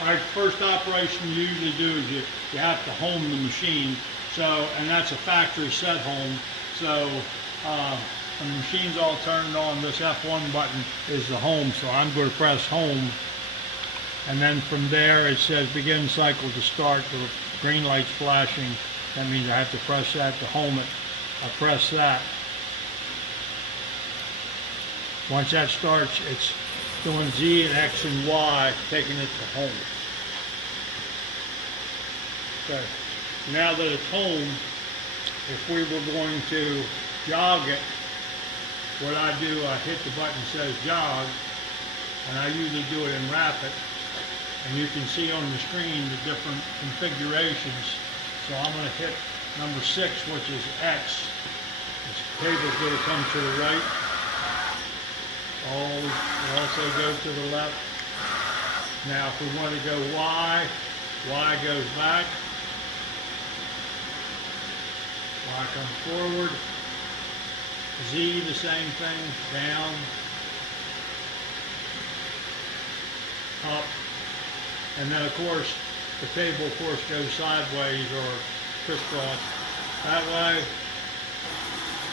All right, first operation you usually do is you have to home the machine. So, and that's a factory set home. So when the machine's all turned on, this F1 button is the home. So I'm going to press home. And then from there it says begin cycle to start. The green light's flashing. That means I have to press that to home it. I press that. Once that starts, it's doing Z and X and Y, taking it to home. Okay. Now that it's home, if we were going to jog it, what I do, I hit the button that says jog, and I usually do it in rapid. And you can see on the screen the different configurations. So I'm going to hit number 6, which is X. This cable's going to come to the right. Also go to the left. Now if we want to go Y, Y goes back. Y comes forward. Z, the same thing, down, up. And then of course, the cable of course goes sideways or crisscross. That way,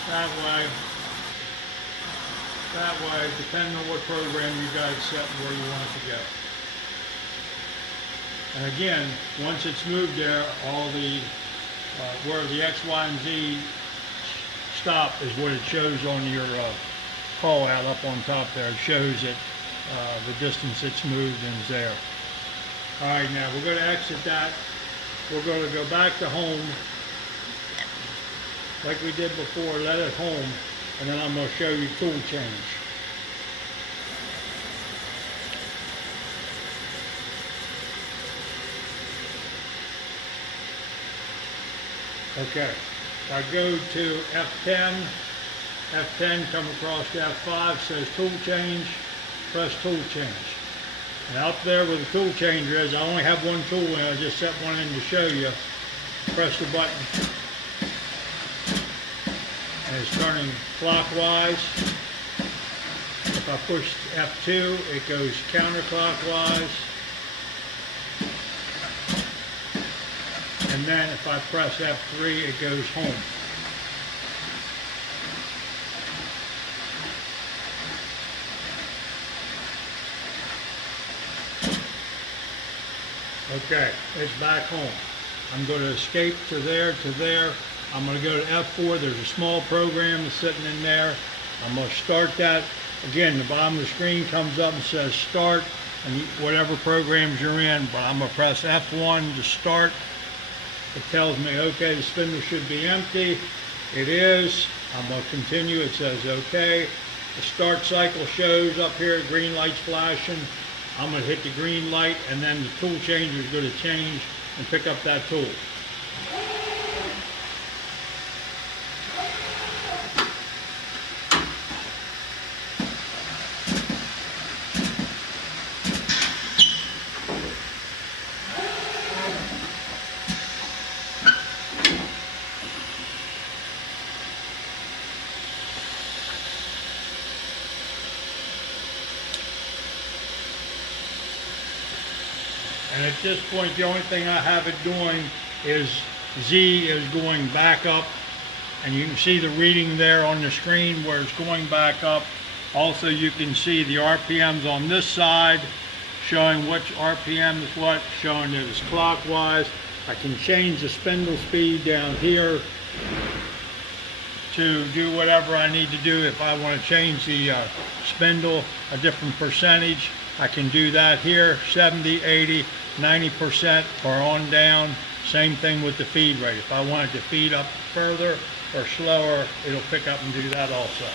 that way, that way, depending on what program you guys set and where you want it to go. And again, once it's moved there, all the, where the X, Y, and Z stop is what it shows on your call out up on top there. It shows it, the distance it's moved and is there. All right, now we're going to exit that. We're going to go back to home like we did before, let it home, and then I'm going to show you tool change. Okay, I go to F10, F10 come across to F5, says tool change, press tool change. And up there where the tool changer is, I only have one tool and I just set one in to show you. Press the button. And it's turning clockwise. If I push F2, it goes counterclockwise. And then if I press F3, it goes home. Okay, it's back home. I'm going to escape to there, to there. I'm going to go to F4. There's a small program that's sitting in there. I'm going to start that. Again, the bottom of the screen comes up and says start, and whatever programs you're in, but I'm going to press F1 to start. It tells me, okay, the spindle should be empty. It is. I'm going to continue. It says okay. The start cycle shows up here, green light's flashing. I'm going to hit the green light, and then the tool changer is going to change and pick up that tool. And at this point, the only thing I have it doing is Z is going back up. And you can see the reading there on the screen where it's going back up. Also, you can see the RPMs on this side, showing which RPM is what, showing that it's clockwise. I can change the spindle speed down here to do whatever I need to do. If I want to change the spindle a different percentage, I can do that here, 70, 80, 90% or on down. Same thing with the feed rate. If I want it to feed up further or slower, it'll pick up and do that also.